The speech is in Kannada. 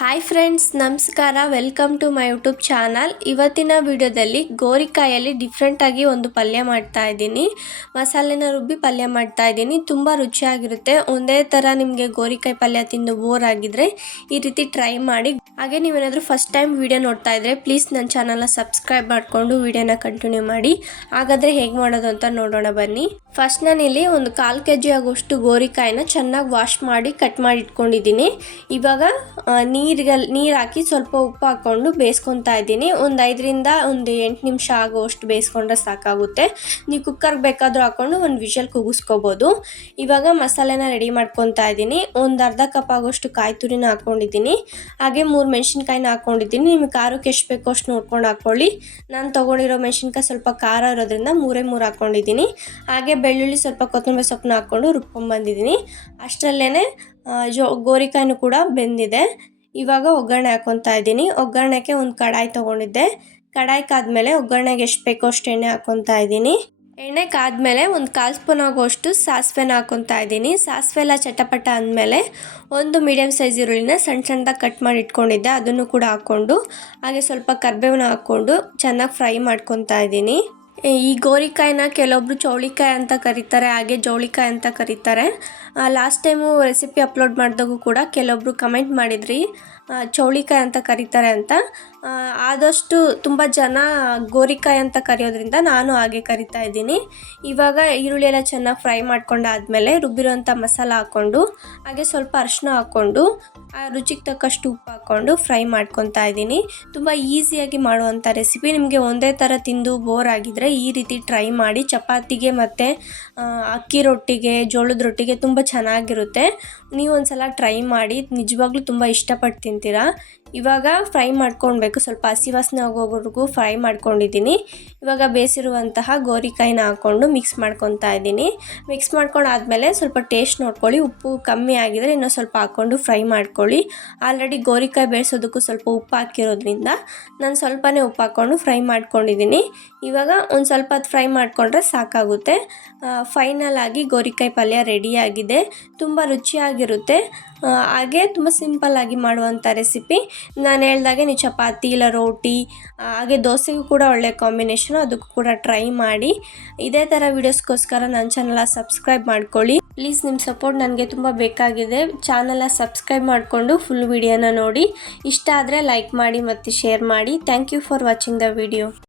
ಹಾಯ್ ಫ್ರೆಂಡ್ಸ್ ನಮಸ್ಕಾರ. Welcome to my YouTube channel ಇವತ್ತಿನ ವಿಡಿಯೋದಲ್ಲಿ ಗೋರಿಕಾಯಲ್ಲಿ ಡಿಫ್ರೆಂಟಾಗಿ ಒಂದು ಪಲ್ಯ ಮಾಡ್ತಾ ಇದ್ದೀನಿ. ಮಸಾಲೆನ ರುಬ್ಬಿ ಪಲ್ಯ ಮಾಡ್ತಾ ಇದ್ದೀನಿ. ತುಂಬ ರುಚಿಯಾಗಿರುತ್ತೆ. ಒಂದೇ ಥರ ನಿಮಗೆ ಗೋರಿಕಾಯಿ ಪಲ್ಯ ತಿಂದು ಬೋರ್ ಆಗಿದ್ರೆ ಈ ರೀತಿ ಟ್ರೈ ಮಾಡಿ. ಹಾಗೆ ನೀವೇನಾದರೂ ಫಸ್ಟ್ ಟೈಮ್ ವಿಡಿಯೋ ನೋಡ್ತಾ ಇದ್ರೆ ಪ್ಲೀಸ್ ನನ್ನ ಚಾನಲ್ನ ಸಬ್ಸ್ಕ್ರೈಬ್ ಮಾಡಿಕೊಂಡು ವಿಡಿಯೋನ ಕಂಟಿನ್ಯೂ ಮಾಡಿ. ಹಾಗಾದರೆ ಹೇಗೆ ಮಾಡೋದು ಅಂತ ನೋಡೋಣ ಬನ್ನಿ. ಫಸ್ಟ್ ನಾನಿಲ್ಲಿ ಒಂದು ಕಾಲು ಕೆ ಜಿ ಆಗೋಷ್ಟು ಗೋರಿಕಾಯಿನ ಚೆನ್ನಾಗಿ ವಾಶ್ ಮಾಡಿ ಕಟ್ ಮಾಡಿ ಇಟ್ಕೊಂಡಿದ್ದೀನಿ. ಇವಾಗ ನೀರಿಗೆ ನೀರು ಹಾಕಿ ಸ್ವಲ್ಪ ಉಪ್ಪು ಹಾಕ್ಕೊಂಡು ಬೇಯಿಸ್ಕೊತಾ ಇದ್ದೀನಿ. ಒಂದು ಐದರಿಂದ ಒಂದು ಎಂಟು ನಿಮಿಷ ಆಗೋಷ್ಟು ಬೇಯಿಸ್ಕೊಂಡ್ರೆ ಸಾಕಾಗುತ್ತೆ. ನೀವು ಕುಕ್ಕರ್ಗೆ ಬೇಕಾದರೂ ಹಾಕ್ಕೊಂಡು ಒಂದು ವಿಷಲ್ ಕುಗಿಸ್ಕೋಬೋದು. ಇವಾಗ ಮಸಾಲೆನ ರೆಡಿ ಮಾಡ್ಕೊತಾ ಇದ್ದೀನಿ. ಒಂದು ಅರ್ಧ ಕಪ್ ಆಗೋಷ್ಟು ಕಾಯಿ ತುರಿನ ಹಾಕ್ಕೊಂಡಿದ್ದೀನಿ ಹಾಗೆ ಮೂರು ಮೆಣಸಿನ್ಕಾಯಿನ ಹಾಕ್ಕೊಂಡಿದ್ದೀನಿ ನಿಮಗೆ ಖಾರಕ್ಕೆ ಎಷ್ಟು ಬೇಕೋ ಅಷ್ಟು ನೋಡ್ಕೊಂಡು ಹಾಕ್ಕೊಳ್ಳಿ ನಾನು ತೊಗೊಂಡಿರೋ ಮೆಣಸಿನ್ಕಾಯಿ ಸ್ವಲ್ಪ ಖಾರ ಇರೋದ್ರಿಂದ ಮೂರೇ ಮೂರು ಹಾಕ್ಕೊಂಡಿದ್ದೀನಿ ಹಾಗೆ ಬೆಳ್ಳುಳ್ಳಿ ಸ್ವಲ್ಪ ಕೊತ್ತಂಬರಿ ಸೊಪ್ಪನ್ನ ಹಾಕ್ಕೊಂಡು ರುಬ್ಕೊಂಡ್ಬಂದಿದ್ದೀನಿ ಅಷ್ಟರಲ್ಲೇ ಜೋ, ಗೋರಿಕಾಯಿನೂ ಕೂಡ ಬೆಂದಿದೆ. ಇವಾಗ ಒಗ್ಗರಣೆ ಹಾಕ್ಕೊತಾ ಇದ್ದೀನಿ. ಒಗ್ಗರಣೆಗೆ ಒಂದು ಕಡಾಯಿ ತೊಗೊಂಡಿದ್ದೆ. ಕಡಾಯಿ ಕಾದ್ಮೇಲೆ ಒಗ್ಗರಣೆಗೆ ಎಷ್ಟು ಬೇಕೋ ಅಷ್ಟು ಎಣ್ಣೆ ಹಾಕ್ಕೊತಾ ಇದ್ದೀನಿ. ಎಣ್ಣೆ ಕಾದ್ಮೇಲೆ ಒಂದು ಕಾಲು ಸ್ಪೂನ್ ಆಗೋಷ್ಟು ಸಾಸಿವೆನ ಹಾಕ್ಕೊತಾ ಇದ್ದೀನಿ. ಸಾಸಿವೆ ಎಲ್ಲ ಚಟಪಟ ಅಂದಮೇಲೆ ಒಂದು ಮೀಡಿಯಮ್ ಸೈಜ್ ಈರುಳ್ಳಿನ ಸಣ್ಣ ಸಣ್ಣದಾಗಿ ಕಟ್ ಮಾಡಿ ಇಟ್ಕೊಂಡಿದ್ದೆ. ಅದನ್ನು ಕೂಡ ಹಾಕ್ಕೊಂಡು, ಹಾಗೆ ಸ್ವಲ್ಪ ಕರ್ಬೇವನ್ನ ಹಾಕ್ಕೊಂಡು ಚೆನ್ನಾಗಿ ಫ್ರೈ ಮಾಡ್ಕೊತಾ ಇದ್ದೀನಿ. ಈ ಗೋರಿಕಾಯಿನ ಕೆಲವೊಬ್ರು ಚೌಳಿಕಾಯಿ ಅಂತ ಕರೀತಾರೆ, ಹಾಗೆ ಜೌಳಿಕಾಯಿ ಅಂತ ಕರೀತಾರೆ. ಲಾಸ್ಟ್ ಟೈಮು ರೆಸಿಪಿ ಅಪ್ಲೋಡ್ ಮಾಡಿದಾಗೂ ಕೂಡ ಕೆಲವೊಬ್ರು ಕಮೆಂಟ್ ಮಾಡಿದ್ರಿ ಚೌಳಿಕಾಯಿ ಅಂತ ಕರೀತಾರೆ ಅಂತ. ಆದಷ್ಟು ತುಂಬ ಜನ ಗೋರಿಕಾಯಿ ಅಂತ ಕರೆಯೋದ್ರಿಂದ ನಾನು ಹಾಗೆ ಕರಿತಾ ಇದ್ದೀನಿ. ಇವಾಗ ಈರುಳ್ಳಿ ಎಲ್ಲ ಚೆನ್ನಾಗಿ ಫ್ರೈ ಮಾಡ್ಕೊಂಡಾದ್ಮೇಲೆ ರುಬ್ಬಿರೋಂಥ ಮಸಾಲ ಹಾಕ್ಕೊಂಡು, ಹಾಗೆ ಸ್ವಲ್ಪ ಅರಿಶಿನ ಹಾಕ್ಕೊಂಡು, ಆ ರುಚಿಗೆ ತಕ್ಕಷ್ಟು ಉಪ್ಪು ಹಾಕ್ಕೊಂಡು ಫ್ರೈ ಮಾಡ್ಕೊತಾ ಇದ್ದೀನಿ. ತುಂಬ ಈಸಿಯಾಗಿ ಮಾಡುವಂಥ ರೆಸಿಪಿ. ನಿಮಗೆ ಒಂದೇ ಥರ ತಿಂದು ಬೋರ್ ಆಗಿದ್ದರೆ ಈ ರೀತಿ ಟ್ರೈ ಮಾಡಿ. ಚಪಾತಿಗೆ ಮತ್ತು ಅಕ್ಕಿ ರೊಟ್ಟಿಗೆ, ಜೋಳದ ರೊಟ್ಟಿಗೆ ತುಂಬ ಚೆನ್ನಾಗಿರುತ್ತೆ. ನೀವು ಒಂದು ಸಲ ಟ್ರೈ ಮಾಡಿ. ನಿಜವಾಗ್ಲೂ ತುಂಬ ಇಷ್ಟಪಟ್ಟು ತಿಂತೀರಾ. ಇವಾಗ ಫ್ರೈ ಮಾಡ್ಕೊಳ್ಬೇಕು ಸ್ವಲ್ಪ ಹಸಿ ವಾಸನೆ ಹೋಗೋವರೆಗೂ ಫ್ರೈ ಮಾಡ್ಕೊಂಡಿದ್ದೀನಿ. ಇವಾಗ ಬೇಯಿಸಿರುವಂತಹ ಗೋರಿಕಾಯಿನ ಹಾಕ್ಕೊಂಡು ಮಿಕ್ಸ್ ಮಾಡ್ಕೊತಾ ಇದ್ದೀನಿ. ಮಿಕ್ಸ್ ಮಾಡ್ಕೊಂಡಾದ್ಮೇಲೆ ಸ್ವಲ್ಪ ಟೇಸ್ಟ್ ನೋಡ್ಕೊಳ್ಳಿ. ಉಪ್ಪು ಕಮ್ಮಿ ಆಗಿದರೆ ಇನ್ನೂ ಸ್ವಲ್ಪ ಹಾಕ್ಕೊಂಡು ಫ್ರೈ ಮಾಡ್ಕೊಳ್ಳಿ. ಆಲ್ರೆಡಿ ಗೋರಿಕಾಯಿ ಬೇಯಿಸೋದಕ್ಕೂ ಸ್ವಲ್ಪ ಉಪ್ಪು ಹಾಕಿರೋದ್ರಿಂದ ನಾನು ಸ್ವಲ್ಪನೇ ಉಪ್ಪು ಹಾಕ್ಕೊಂಡು ಫ್ರೈ ಮಾಡ್ಕೊಂಡಿದ್ದೀನಿ. ಇವಾಗ ಒಂದು ಸ್ವಲ್ಪ ಹೊತ್ತು ಫ್ರೈ ಮಾಡಿಕೊಂಡ್ರೆ ಸಾಕಾಗುತ್ತೆ. ಫೈನಲ್ ಆಗಿ ಗೋರಿಕಾಯಿ ಪಲ್ಯ ರೆಡಿಯಾಗಿದೆ ತುಂಬ ರುಚಿಯಾಗಿರುತ್ತೆ. ಹಾಗೆ ತುಂಬ ಸಿಂಪಲ್ಲಾಗಿ ಮಾಡುವಂಥ ರೆಸಿಪಿ ನಾನು ಹೇಳ್ದಾಗೆ ನೀವು ಚಪಾತಿ ಇಲ್ಲ ರೋಟಿ ಹಾಗೆ ದೋಸೆಗೂ ಕೂಡ ಒಳ್ಳೆ ಕಾಂಬಿನೇಷನು ಅದಕ್ಕೂ ಕೂಡ ಟ್ರೈ ಮಾಡಿ. ಇದೇ ಥರ ವೀಡಿಯೋಸ್ಗೋಸ್ಕರ ನನ್ನ ಚಾನಲ ಸಬ್ಸ್ಕ್ರೈಬ್ ಮಾಡ್ಕೊಳ್ಳಿ. ಪ್ಲೀಸ್ ನಿಮ್ಮ ಸಪೋರ್ಟ್ ನನಗೆ ತುಂಬ ಬೇಕಾಗಿದೆ. ಚಾನಲ ಸಬ್ಸ್ಕ್ರೈಬ್ ಮಾಡಿಕೊಂಡು ಫುಲ್ ವಿಡಿಯೋನ ನೋಡಿ. ಇಷ್ಟ ಆದರೆ ಲೈಕ್ ಮಾಡಿ ಮತ್ತು ಶೇರ್ ಮಾಡಿ. Thank you for watching the video